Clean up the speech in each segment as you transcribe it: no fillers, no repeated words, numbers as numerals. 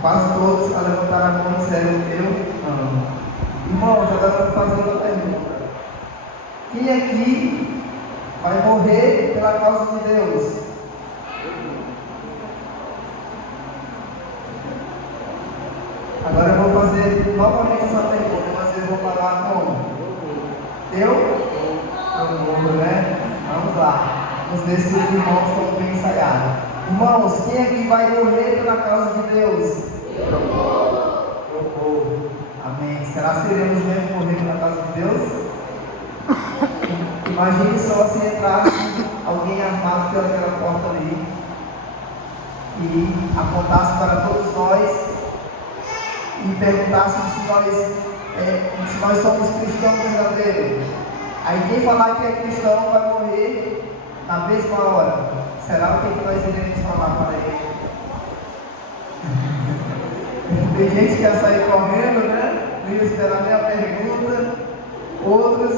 Quase todos a levantar a mão disseram: eu amo. Irmãos, agora eu vou fazer outra pergunta. Quem aqui vai morrer pela causa de Deus? Agora eu vou fazer novamente essa pergunta, mas eu vou falar como? Eu morro, né? Vamos lá. Vamos ver se os irmãos estão bem ensaiados. Irmãos, quem aqui vai morrer pela causa de Deus? Eu morro. Amém. Será que iremos mesmo morrer pela causa de Deus? Imagine só se entrasse alguém armado pelaquela porta ali e apontasse para todos nós e perguntasse se nós somos cristãos verdadeiros. Aí quem falar que é cristão vai morrer na mesma hora. Será o que nós iremos falar para ele? Tem gente que ia sair correndo, né? Não ia esperar nem a pergunta. Outros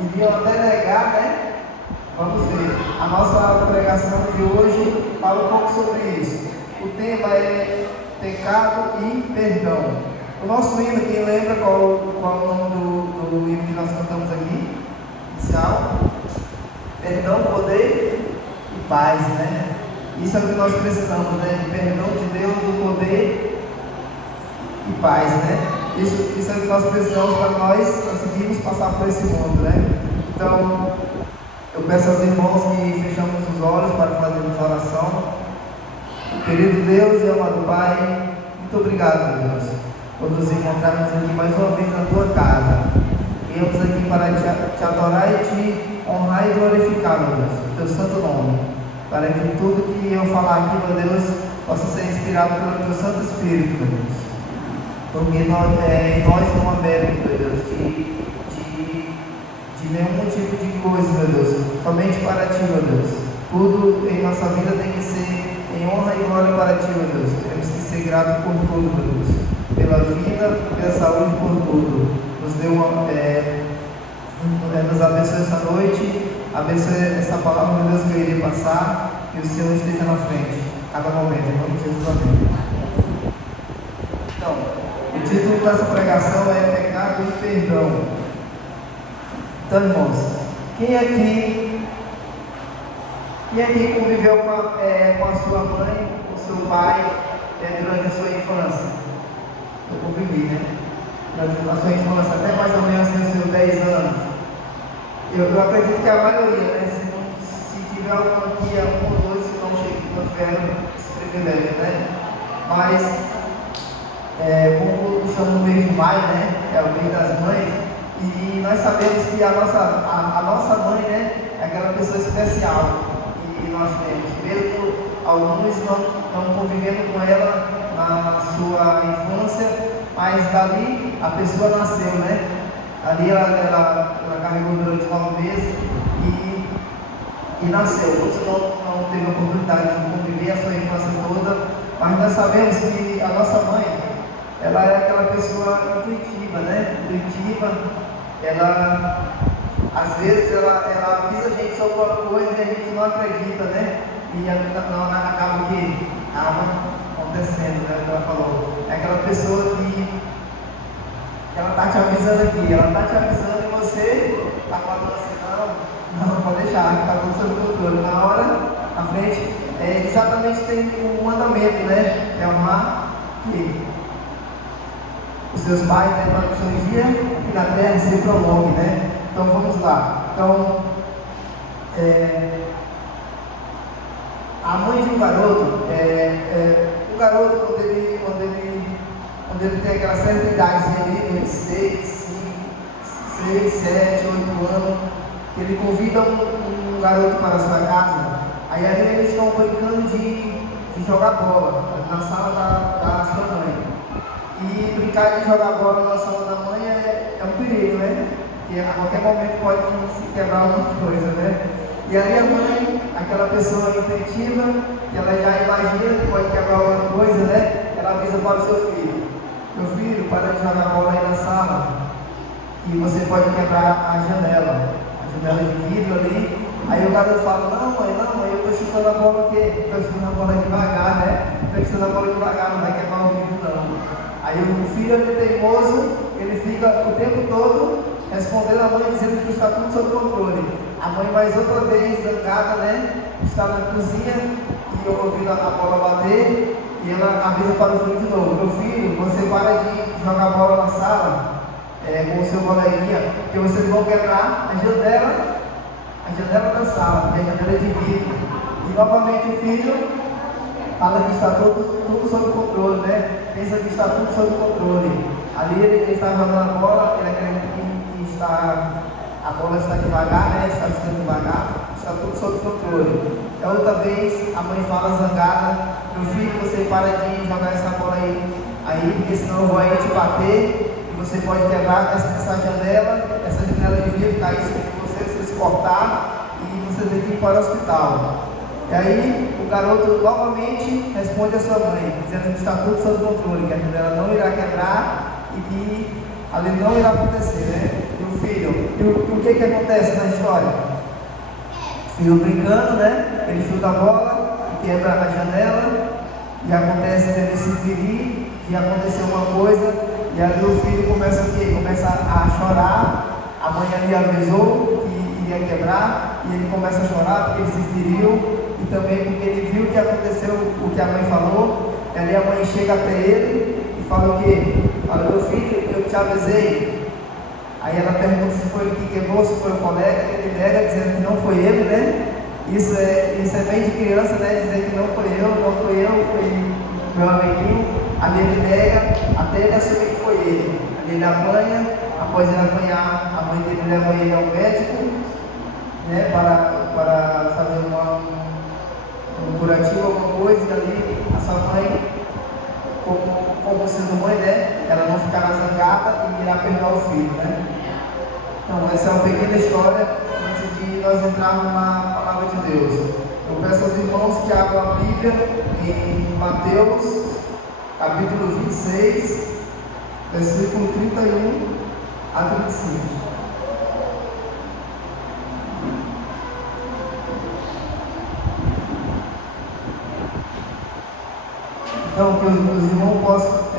iriam até negar, né? Vamos ver. A nossa pregação de hoje fala um pouco sobre isso. O tema é pecado e perdão. O nosso hino, quem lembra qual o nome do hino que nós cantamos aqui? Inicial? Perdão, poder e paz, né? Isso é o que nós precisamos, né? De perdão de Deus, do poder e paz, né? Isso é o que nós precisamos para nós conseguirmos passar por esse mundo, né? Então, eu peço aos irmãos que fechamos os olhos para fazermos a oração. Querido Deus e amado Pai, muito obrigado, Deus, por nos encontrarmos aqui mais uma vez na Tua casa. Viemos aqui para te adorar e te honrar e glorificar, meu Deus, o Teu santo nome, para que tudo que eu falar aqui, meu Deus, possa ser inspirado pelo Teu Santo Espírito, meu Deus. Porque em nós não há mérito, meu Deus, de nenhum tipo de coisa, meu Deus, somente para Ti, meu Deus. Tudo em nossa vida tem que ser em honra e glória para Ti, meu Deus. Temos que ser gratos por tudo, meu Deus. Pela vida, pela saúde, por tudo. Nos abençoe essa noite, abençoe essa palavra, meu Deus, que eu irei passar, e o Senhor esteja na frente, a cada momento, em nome de Jesus, amém. Então, o título dessa pregação é Pecado e Perdão. Então, irmãos, quem aqui conviveu com a sua mãe, com o seu pai, durante a sua infância? Eu convivi, né? Durante a sua infância, até mais ou menos os seus 10 anos. Eu acredito que a maioria, né? Se tiver algum aqui, um ou dois que não tiveram esse privilégio, né? Mas, como estamos no mês de maio, né? É o mês das mães, e nós sabemos que a nossa mãe, né? É aquela pessoa especial que nós temos. Mesmo alguns não convivendo com ela na sua infância, mas dali a pessoa nasceu, né? Ali ela carregou durante 9 meses e nasceu. Outros não teve a oportunidade de conviver a sua infância toda, mas nós sabemos que a nossa mãe, ela é aquela pessoa intuitiva, né? Intuitiva, ela às vezes ela avisa a gente sobre uma coisa e a gente não acredita, né? E acaba que acontecendo, né? O que ela falou. É aquela pessoa que ela está te avisando aqui, ela está te avisando e você está falando assim, não, pode deixar, está tudo sob controle. Na hora, na frente, exatamente tem um mandamento, né? É honrar que os seus pais, né, para que o seu dia aqui na terra se prolongue, né? Então vamos lá. Então, a mãe de um garoto, o garoto quando ele tem aquela certa idade, ele 6, 7, 8 anos, que ele convida um garoto para a sua casa, aí eles estão brincando de jogar bola na sala da sua mãe. E brincar de jogar bola na sala da mãe é um perigo, né? Porque a qualquer momento pode se quebrar alguma coisa, né? E aí a mãe, aquela pessoa intuitiva, que ela já imagina que pode quebrar alguma coisa, né? Ela avisa para o seu filho: meu filho, para de jogar bola aí na sala, que você pode quebrar a janela de vidro ali. Aí o garoto fala: não mãe, eu estou chutando a bola aqui, estou chutando a bola devagar, né? apertando a bola devagar, não vai quebrar o vidro não. Aí o filho é teimoso, ele fica o tempo todo respondendo a mãe, dizendo que está tudo sob controle. A mãe mais outra vez, zangada, né? Está na cozinha e ouvindo a bola bater, e ela avisa para o filho de novo: meu filho, você para de jogar bola na sala com o seu coleguinha, porque vocês vão quebrar a janela da sala, porque a janela é de vidro. E novamente o filho fala que está tudo sob controle, né? Pensa que está tudo sob controle. Ali ele está jogando a bola, ele acredita que a bola está devagar, né? Está ficando devagar, está tudo sob controle. É outra vez, a mãe fala zangada: meu filho, você para de jogar essa bola aí, porque senão eu vou aí te bater, e você pode quebrar essa janela de vidro, cair sobre você se cortar, e você tem que ir para o hospital. E aí o garoto novamente responde a sua mãe, dizendo que está tudo sob controle, que a janela não irá quebrar e que ali não irá acontecer, né? E o filho, o que acontece na história? O filho brincando, né? Ele chuta a bola e quebra a janela, e acontece dele se ferir, e aconteceu uma coisa, e ali o filho começa o quê? Começa a chorar. A mãe ali avisou que iria quebrar, e ele começa a chorar porque ele se feriu, e também porque ele viu que aconteceu o que a mãe falou. E ali a mãe chega até ele e fala o quê? Fala: meu filho, eu te avisei. Aí ela pergunta se foi ele que quebrou, se foi o colega. Ele nega, dizendo que não foi ele, né? Isso é bem de criança, né? Dizer que não foi eu, foi meu amiguinho. Ali ele nega, até ele assumir que foi ele. Ali ele apanha, após ele apanhar, a mãe dele leva ele ao médico, né? Para fazer um curativo, alguma coisa, e ali a sua mãe, como sendo mãe, né? Ela não ficará zangada e irá perdoar o filho, né? Então, essa é uma pequena história antes de nós entrarmos na palavra de Deus. Eu peço aos irmãos que abram a Bíblia em Mateus, capítulo 26, versículo 31 a 35. Então, que os irmãos possam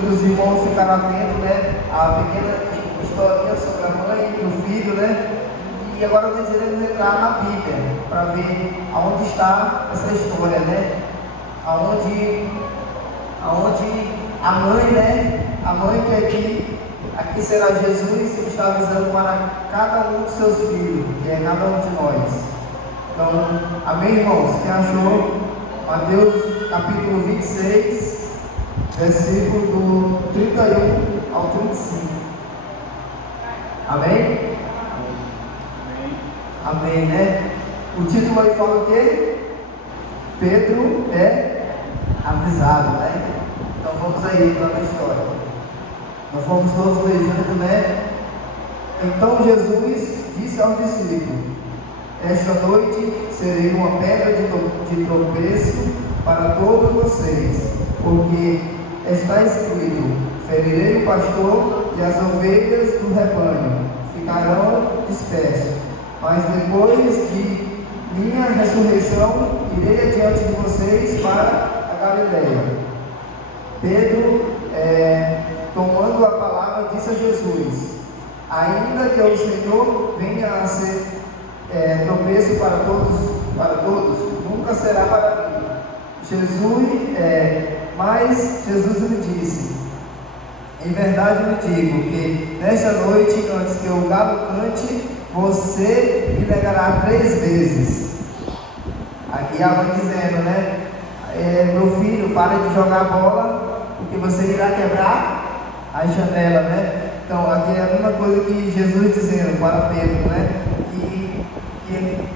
que os irmãos ficaram atentos, né? A pequena historinha sobre a mãe e o filho, né? E agora nós iremos entrar na Bíblia para ver aonde está essa história, né? Aonde a mãe, né? A mãe que aqui será Jesus, que está avisando para cada um dos seus filhos, que é cada um de nós. Então, amém, irmãos? Quem achou? Mateus capítulo 26, versículo do 31 ao 35. Amém? Amém, né? O título aí fala o quê? Pedro é avisado, né? Então vamos aí para a história. Nós fomos todos ler junto, né? Então Jesus disse aos discípulos: esta noite serei uma pedra de tropeço para todos vocês, porque está escrito: ferirei o pastor e as ovelhas do rebanho ficarão dispersos. Mas depois de minha ressurreição, irei adiante de vocês para a Galileia. Pedro, tomando a palavra, disse a Jesus: ainda que o Senhor venha a ser tropeço para todos, nunca será para mim. Mas Jesus lhe disse: em verdade lhe digo que nesta noite, antes que o galo cante, você me negará 3 vezes. Aqui a mãe dizendo, né? Meu filho, para de jogar bola, porque você irá quebrar a janela, né? Então aqui é a mesma coisa que Jesus dizendo para Pedro, né?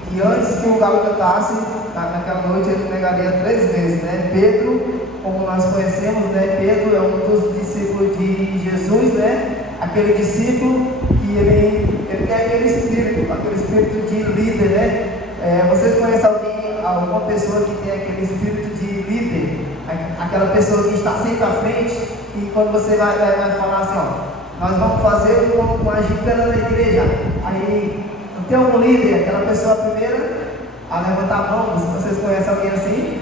Que antes que o galo cantasse, naquela noite ele negaria 3 vezes, né? Pedro, como nós conhecemos, né? Pedro é um dos discípulos de Jesus, né? Aquele discípulo que ele tem aquele espírito de líder, né? Vocês conhecem alguma pessoa que tem aquele espírito de líder? Aquela pessoa que está sempre à frente, e quando você vai falar assim, ó, nós vamos fazer uma agenda na igreja, aí Não tem um líder, aquela pessoa primeira a levantar a mão. Se vocês conhecem alguém assim,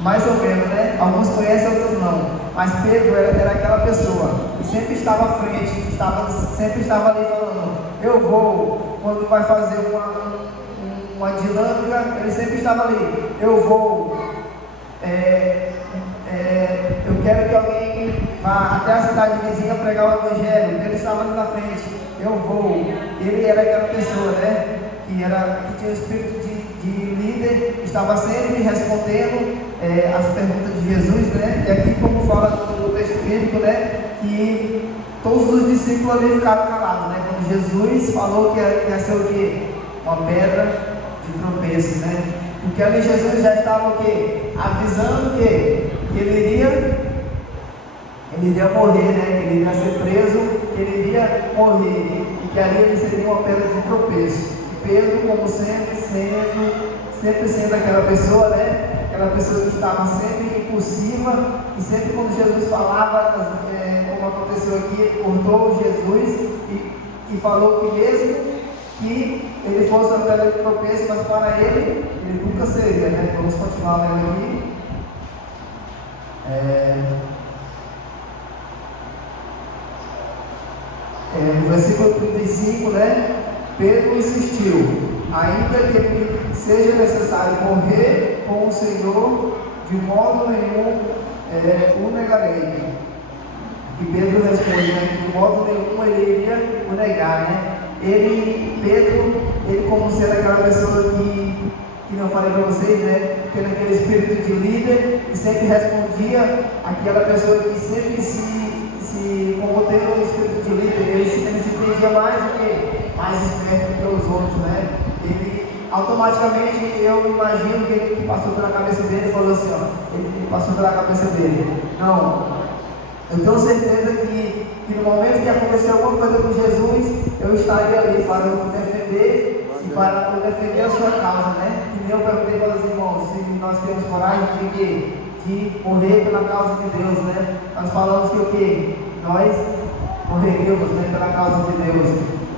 mais ou menos, né? Alguns conhecem, outros não. Mas Pedro era aquela pessoa que sempre estava à frente, sempre estava ali falando: eu vou. Quando vai fazer uma dinâmica, ele sempre estava ali: eu vou. Eu quero que alguém vá até a cidade vizinha pregar o evangelho. Ele estava ali na frente: eu vou. Ele era aquela pessoa, né? Que tinha o espírito de líder, estava sempre respondendo as perguntas de Jesus, né? E aqui, como fala no texto bíblico, né? Que todos os discípulos ali ficaram calados, né? Quando Jesus falou que ia ser o quê? Uma pedra de tropeço, né? Porque ali Jesus já estava o quê? Avisando que ele iria morrer, né? Que ele iria ser preso, que ele iria morrer, e que ali ele seria uma pedra de tropeço. E Pedro, como sempre sendo aquela pessoa, né? Aquela pessoa que estava sempre impulsiva, e sempre quando Jesus falava, como aconteceu aqui, ele cortou Jesus e falou que mesmo que ele fosse uma pedra de tropeço, mas para ele nunca seria, né? Vamos continuar lendo aqui. No versículo 35, né? Pedro insistiu: ainda que seja necessário morrer com o Senhor, de modo nenhum o negarei. E Pedro responde, né, que de modo nenhum ele iria o negar, né? Pedro, como sendo aquela pessoa que eu falei para vocês, né? Tendo aquele espírito de líder, e sempre respondia aquela pessoa que sempre como tendo um espírito de líder, ele se entendia mais esperto que os outros, né? Ele automaticamente, eu imagino que ele passou pela cabeça dele e falou assim, ó, ele passou pela cabeça dele: não, eu tenho certeza que no momento que aconteceu alguma coisa com Jesus, eu estaria ali para o defender e para defender a sua causa, né? E eu perguntei para os irmãos se nós temos coragem de morrer pela causa de Deus, né? Nós falamos que o quê? Nós morreríamos, né, pela causa de Deus.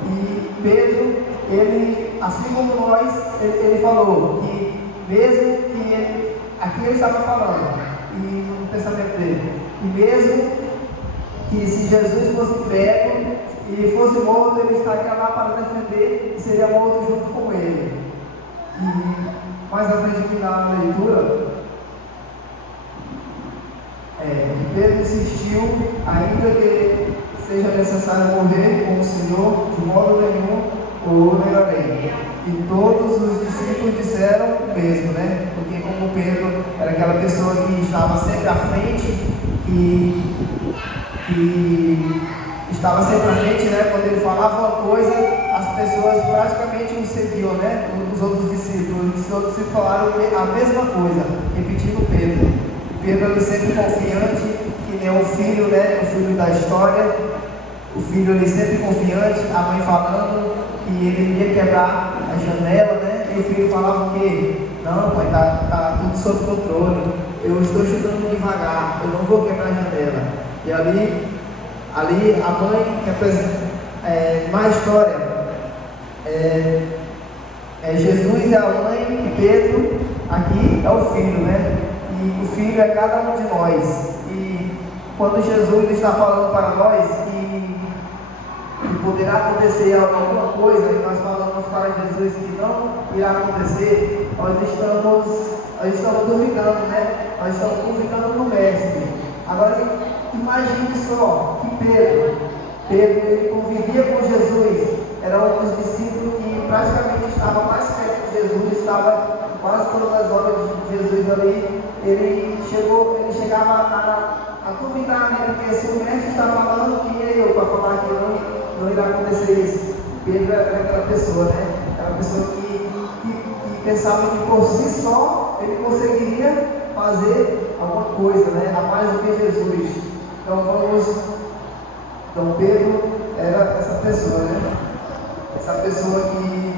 E Pedro, ele, assim como nós, ele falou que mesmo que aqui ele estava falando, e no pensamento dele, e mesmo que se Jesus fosse pego e fosse morto, ele estaria lá para defender e seria morto junto com ele. E mais à frente aqui na leitura, Pedro insistiu: ainda que seja necessário morrer com o Senhor, de modo nenhum o negarei. E todos os discípulos disseram o mesmo, né? Porque como Pedro era aquela pessoa que estava sempre à frente, que estava sempre à frente, né? Quando ele falava uma coisa, as pessoas praticamente o seguiam, né? Os outros discípulos falaram a mesma coisa, repetindo Pedro. Pedro ali sempre confiante, que nem o filho, né? O filho da história. O filho ali sempre confiante, a mãe falando que ele iria quebrar a janela, né? E o filho falava o quê? Não, pai, tá tudo sob controle. Eu estou chutando devagar, eu não vou quebrar a janela. E ali a mãe representa mais história. Jesus é a mãe e Pedro aqui é o filho, né? E o filho é cada um de nós. E quando Jesus está falando para nós que poderá acontecer alguma coisa, e nós falamos para Jesus que não irá acontecer, nós estamos duvidando, né? Nós estamos duvidando no Mestre. Agora imagine só que Pedro ele convivia com Jesus, era um dos discípulos que praticamente estava mais perto de Jesus, estava quase todas as obras de Jesus ali. Ele chegava a duvidar, né? Porque se o mestre está falando, quem é eu para falar que não irá acontecer isso? Pedro era aquela pessoa, né? Aquela pessoa que pensava que por si só ele conseguiria fazer alguma coisa, né? A mais do que Jesus. Então Pedro era essa pessoa, né? Essa pessoa que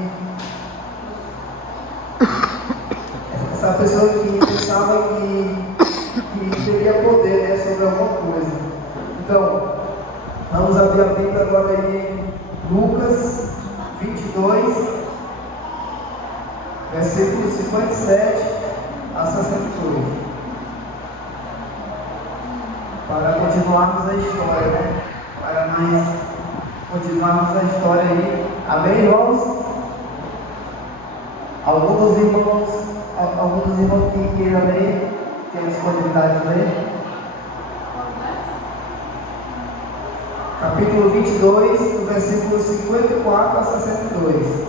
pensava que teria poder, né, sobre alguma coisa. Então, vamos abrir a Bíblia agora em Lucas 22, versículos 57 a 62. Para continuarmos a história, né? Para nós continuarmos a história aí. Amém, irmãos? Alguns irmãos que queiram ler, tem a disponibilidade de ler. Capítulo 22, do versículo 54 a 62.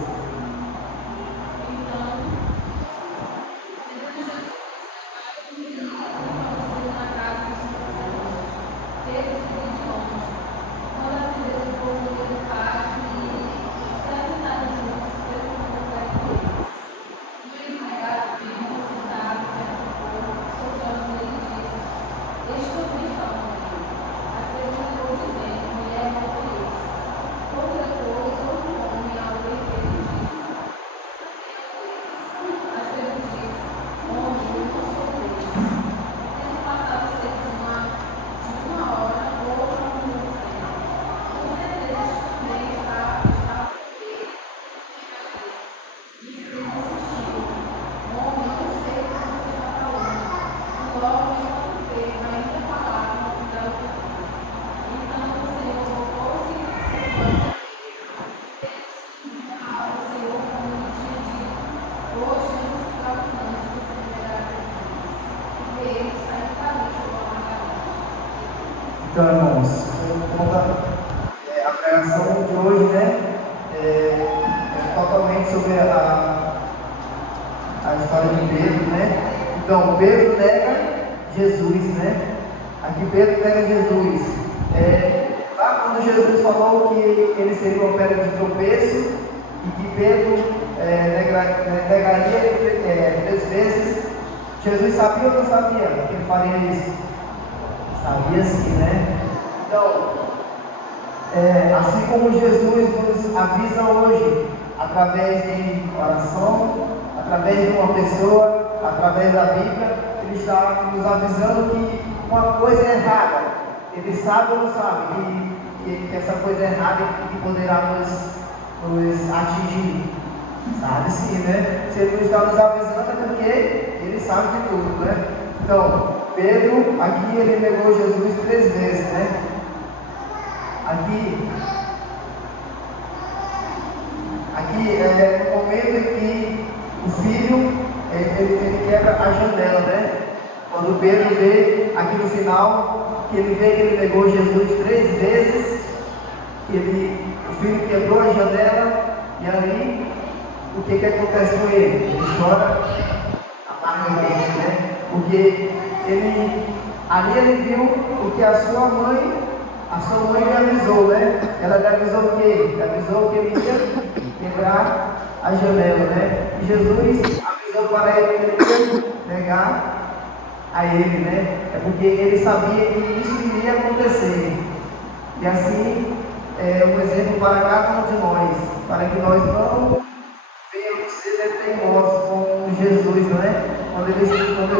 Então, irmãos, a pregação de hoje, né, é totalmente sobre a história de Pedro, né? Então, Pedro nega Jesus, né? Aqui Pedro nega Jesus. Lá quando Jesus falou que ele seria uma pedra de tropeço e que Pedro negaria 3 vezes, Jesus sabia ou não sabia que ele faria isso? Sabia sim, né? Então, assim como Jesus nos avisa hoje, através de oração, através de uma pessoa, através da Bíblia, Ele está nos avisando que uma coisa é errada. Ele sabe ou não sabe que essa coisa é errada e que poderá nos atingir. Sabe sim, né? Se Ele não está nos avisando é porque Ele sabe de tudo, né? Então, Pedro, aqui ele negou Jesus 3 vezes, né? Aqui é no momento em que o filho, ele quebra a janela, né? Quando Pedro vê, aqui no final, que ele vê que ele negou Jesus 3 vezes, o filho quebrou a janela, e ali, o que acontece com ele? Ele chora amargamente, né? Porque ali ele viu o que a sua mãe lhe avisou, né? Ela lhe avisou o quê? Lhe avisou que ele ia quebrar a janela, né? E Jesus avisou para ele que ele ia negar a ele, né? É porque ele sabia que isso iria acontecer. E assim, um exemplo para cada um de nós, para que nós não venhamos ser teimosos com Jesus, não é? Quando ele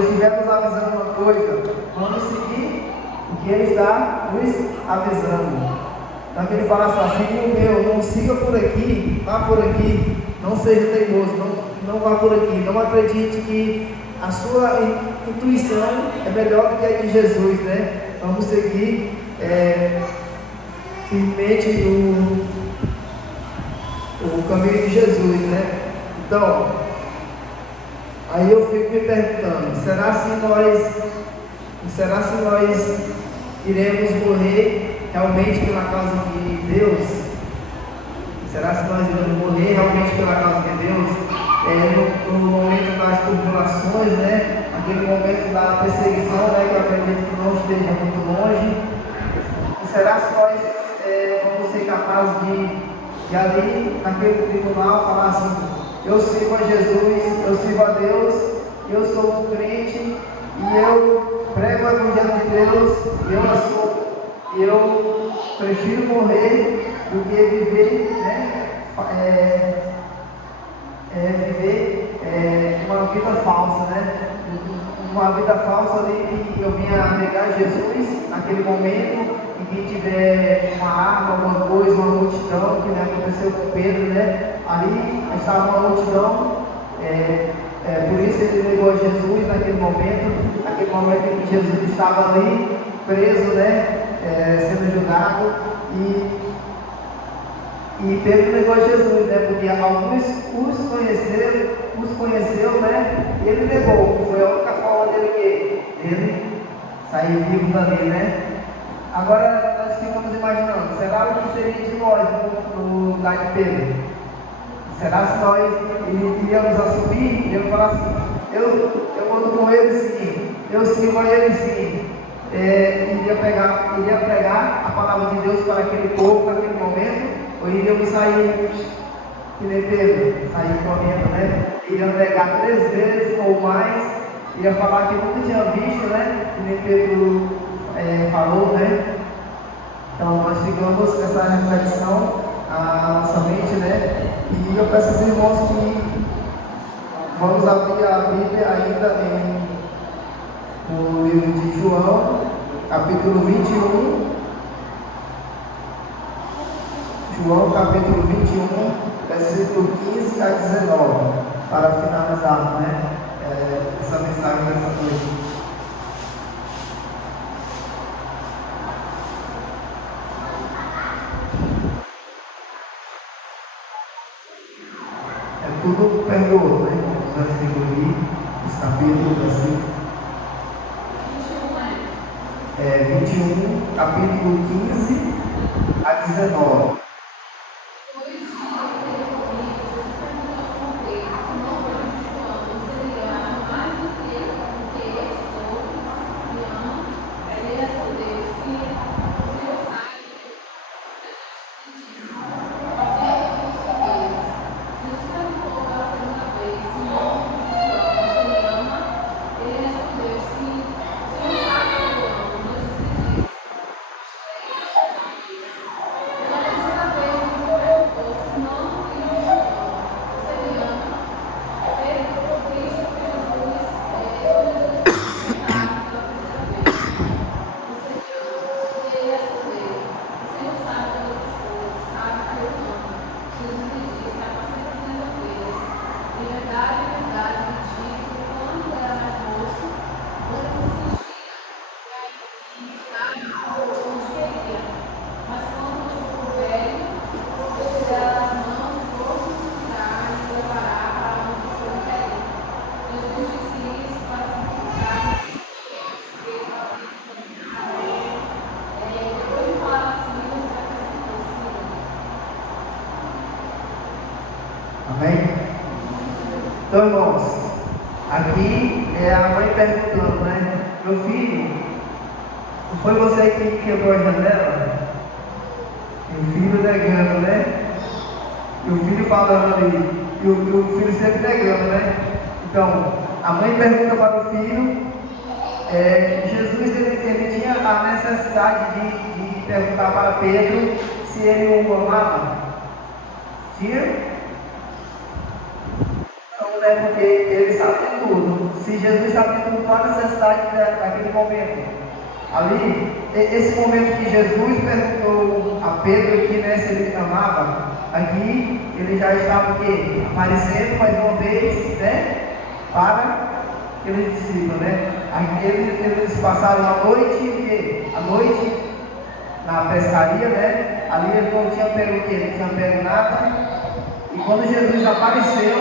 estiver nos avisando uma coisa, vamos seguir o que ele está nos avisando. Então ele fala assim, filho meu, não siga por aqui, vá por aqui, não seja teimoso, não vá por aqui, não acredite que a sua intuição é melhor do que a de Jesus, né? Vamos seguir firmemente o caminho de Jesus, né? Então, aí eu fico me perguntando, será se nós iremos morrer realmente pela causa de Deus? Será que nós iremos morrer realmente pela causa de Deus? No momento das tribulações, né? Aquele momento da perseguição, né? Que eu acredito que não esteja muito longe. Será que nós vamos ser capazes de ali, naquele tribunal, falar assim, eu sirvo a Jesus, eu sirvo a Deus, eu sou um crente e eu prego o Evangelho de Deus, e eu prefiro morrer do que viver, né? Viver uma vida falsa, né? Uma vida falsa ali que eu vinha negar Jesus naquele momento, em que tiver uma arma, alguma coisa, uma multidão, que nem aconteceu aconteceu com Pedro, né? Ali estava uma multidão, por isso ele negou Jesus naquele momento em que Jesus estava ali, preso, né? Sendo julgado, e Pedro negou Jesus, né? Porque alguns os conheceu, né? E ele negou. Foi a única forma dele sair vivo dali, né? Agora nós ficamos imaginando, será o que seria de nós no lugar de Pedro? Será se nós iríamos assumir, iríamos falar assim, eu ando com ele sim, eu sirvo a ele sim, iria pregar a palavra de Deus para aquele povo naquele momento, ou iríamos sair que nem Pedro, sair correndo, né? Iria negar 3 vezes ou mais, ia falar que nunca tinha visto, né? Que nem Pedro falou, né? Então nós ficamos com essa reflexão na nossa mente, né? E eu peço aos irmãos que vamos abrir a Bíblia ainda no livro de João, capítulo 21. João capítulo 21, versículo 15 a 19, para finalizar, né? Essa mensagem dessa noite. Tudo perdoou, né? Os versículos ali, os capítulos, versículos. 21, capítulo 15 a 19. Amém? Então, irmãos, aqui é a mãe perguntando, né? Meu filho, não foi você que quebrou a janela? E o filho negando, né? E o filho falando ali, e o filho sempre negando, né? Então, a mãe pergunta para o filho, Jesus ele tinha a necessidade de perguntar para Pedro se ele o amava? Tinha? Não, né? Porque ele sabe de tudo. Se Jesus sabe de tudo, qual a necessidade daquele momento? Ali, esse momento que Jesus perguntou a Pedro aqui, né, se ele amava, aqui ele já estava aqui, aparecendo mais uma vez, né, para aqueles discípulos, né? Aqui eles passaram a noite na pescaria, né? Ali eles não tinham pego o quê? Não tinham pego nada. E quando Jesus apareceu,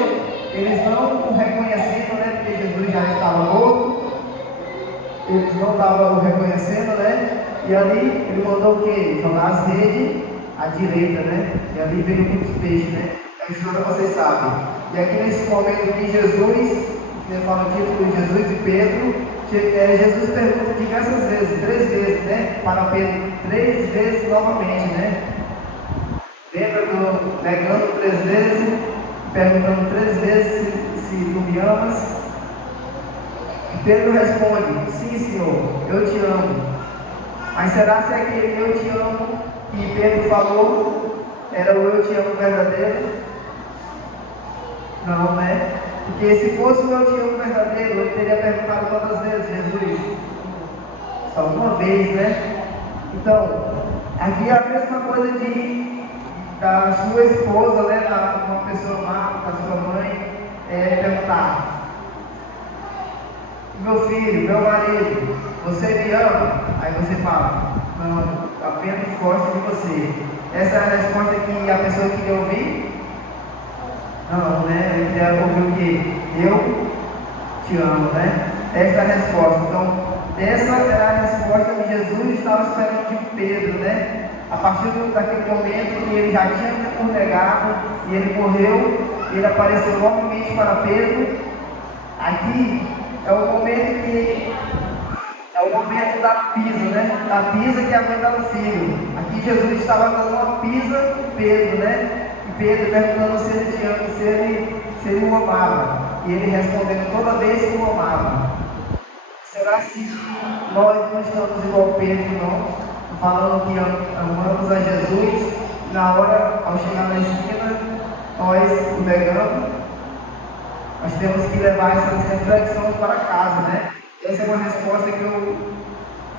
eles não o reconheceram, né? Porque Jesus já estava morto. Eles não estavam o reconhecendo, né? E ali ele mandou o quê? Jogar as redes à direita, né? E ali veio muitos peixes, né? A história vocês sabem. E aqui nesse momento que Jesus, que fala o título de Jesus e Pedro, Jesus pergunta diversas vezes, 3 vezes, né? Para Pedro, 3 vezes novamente, né? Lembra do negando 3 vezes, perguntando 3 vezes se tu me amas? E Pedro responde, sim Senhor, eu te amo. Mas será que aquele eu te amo que Pedro falou era o eu te amo verdadeiro? Não, né? Porque se fosse o eu te amo verdadeiro, ele teria perguntado quantas vezes, Jesus? Só uma vez, né? Então, aqui é a mesma coisa de da sua esposa, né, da uma pessoa amada, da sua mãe, perguntar: meu filho, meu marido, você me ama? Aí você fala: não, apenas gosto de você. Essa é a resposta que a pessoa queria ouvir? Não, né? Ele queria ouvir o quê? Eu te amo, né? Essa é a resposta. Então, essa era a resposta que Jesus estava esperando de Pedro, né? A partir daquele momento que ele já tinha negado e ele morreu, ele apareceu novamente para Pedro. Aqui é o momento que é o momento da pisa, né? Da pisa que a mãe dá no filho. Aqui Jesus estava dando uma pisa em Pedro, né? E Pedro perguntando se ele tinha, se ele o amava. E ele respondendo toda vez que o amava. Será que nós não estamos igual Pedro, não? Falando que amamos a Jesus, na hora, ao chegar na esquina, nós o negamos. Nós temos que levar essas reflexões para casa, né? Essa é uma resposta que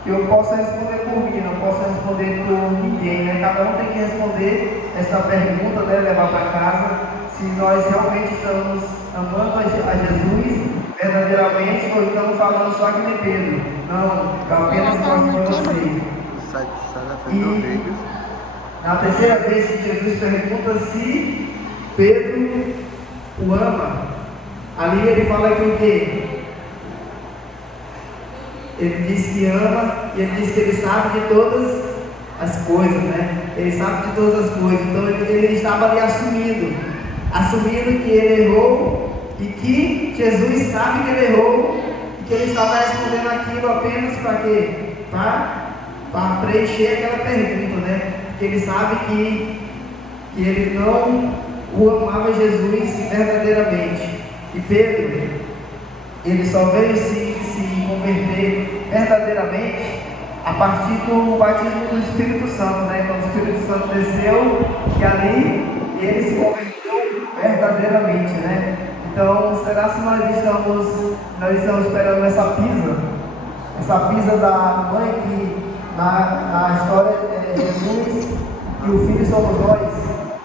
eu posso responder por mim, não posso responder por ninguém, né? Cada um tem que responder essa pergunta, né? Levar para casa, se nós realmente estamos amando a Jesus verdadeiramente ou estamos falando só que nem Pedro. Não, eu apenas gosto de você. E na terceira vez que Jesus pergunta se Pedro o ama, ali ele fala que o quê? Ele diz que ama e ele diz que ele sabe de todas as coisas, né? Ele sabe de todas as coisas. Então ele estava ali assumindo que ele errou e que Jesus sabe que ele errou e que ele estava respondendo aquilo apenas para quê? Para preencher aquela pergunta, né? Porque ele sabe que ele não o amava Jesus verdadeiramente. E Pedro, ele só veio se converter verdadeiramente a partir do batismo do Espírito Santo, né? Quando o Espírito Santo desceu e ali ele se converteu verdadeiramente, né? Então, será que nós estamos esperando essa pisa da mãe que na história é Jesus e o Filho somos nós?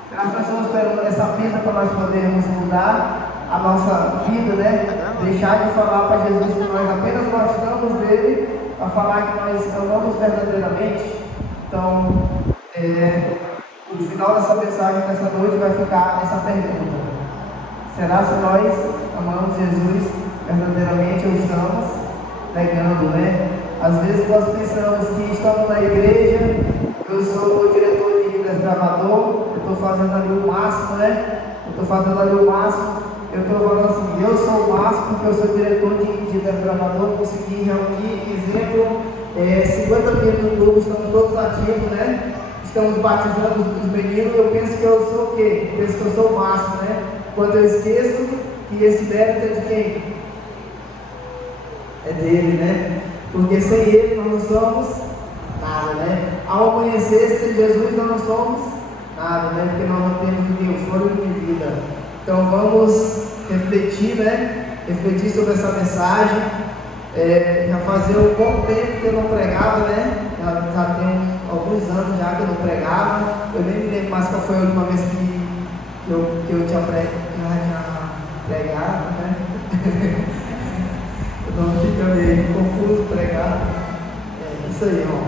Será que nós estamos esperando essa pisa para nós podermos mudar a nossa vida, né? Deixar de falar para Jesus que nós apenas gostamos dele, para falar que nós amamos verdadeiramente? Então, no final dessa mensagem, dessa noite, vai ficar essa pergunta: será que nós amamos Jesus verdadeiramente ou estamos negando, né? Às vezes nós pensamos que estamos na igreja, eu sou o diretor de desbravador, eu estou fazendo ali o máximo, né? Eu estou falando assim, eu sou o máximo porque eu sou diretor de desbravador, consegui reunir, exemplo, 50 meninos no grupo, estamos todos ativos, né? Estamos batizando os meninos, eu penso que eu sou o quê? Eu penso que eu sou o máximo, né? Quando eu esqueço que esse mérito é de quem? É dele, né? Porque sem ele nós não somos nada, né? Ao amanhecer, sem Jesus nós não somos nada, né? Porque nós não temos nenhum fôlego de vida. Então vamos refletir, né? Refletir sobre essa mensagem. Já fazia um bom tempo que eu não pregava, né? Já tem alguns anos já que eu não pregava. Eu nem me lembro mais qual foi a última vez que eu tinha pregado, né? Eu não fica meio confuso pregar. Isso aí, irmão.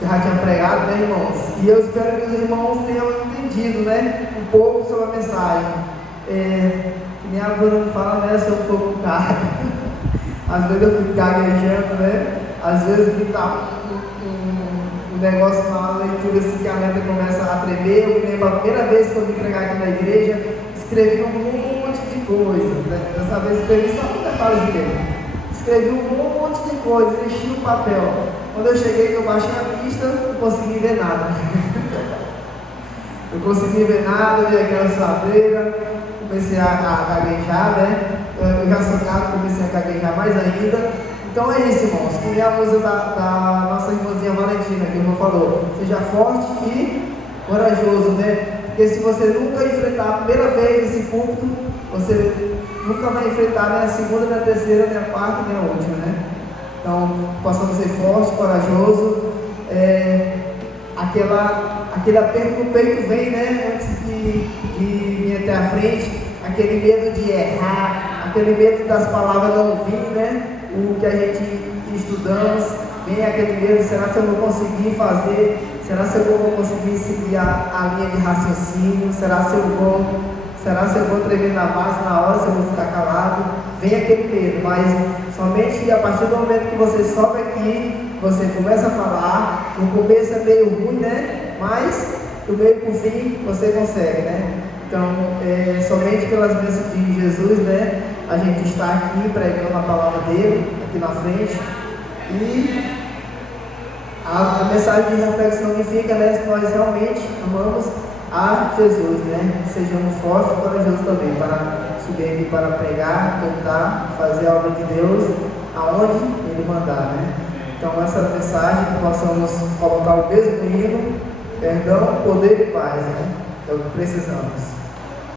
Eu já tinha pregado, né, irmãos? E eu espero que os irmãos tenham entendido, né? Um pouco sobre a mensagem. Que nem a Bruna fala, né? Eu sou um pouco gago. Às vezes eu fico gaguejando, né? Às vezes me dá um negócio na leitura assim que a mente começa a tremer. Eu me lembro a primeira vez que eu vim pregar aqui na igreja, escrevi um monte de coisa, né? Dessa vez escrevi só um detalhe de ler. Escrevi um monte de coisa, enchi o papel. Quando eu cheguei, eu baixei a vista, não consegui ver nada. Não consegui ver nada, vi aquela suadeira, comecei a gaguejar, né? Eu já sou gato, comecei a gaguejar mais ainda. Então é isso, irmãos. Que nem a música da nossa irmãzinha Valentina, que o irmão falou: seja forte e corajoso, né? Porque se você nunca enfrentar a primeira vez esse púlpito, você nunca vai enfrentar nem a segunda, nem a terceira, nem a quarta, nem a última, né? Então, possamos ser fortes, corajosos, aquela aquele aperto no peito vem, né? Antes de vir até a frente, aquele medo de errar, aquele medo das palavras não vir, né? O que a gente estudamos, vem aquele medo, será que eu vou conseguir fazer? Será que eu vou conseguir seguir a linha de raciocínio? Será que eu vou tremer na base na hora, se eu vou ficar calado? Vem aquele medo, mas somente a partir do momento que você sobe aqui, você começa a falar. No começo é meio ruim, né? Mas do meio para o fim você consegue, né? Então, somente pelas bênçãos de Jesus, né? A gente está aqui pregando a palavra dele, aqui na frente. E a mensagem de reflexão que fica, né? Se nós realmente amamos a Jesus, né? Sejamos fortes e corajosos também para subir aqui para pregar, cantar, fazer a obra de Deus aonde Ele mandar, né? Então essa mensagem que possamos colocar o mesmo hino, perdão, poder e paz, né? É o que precisamos.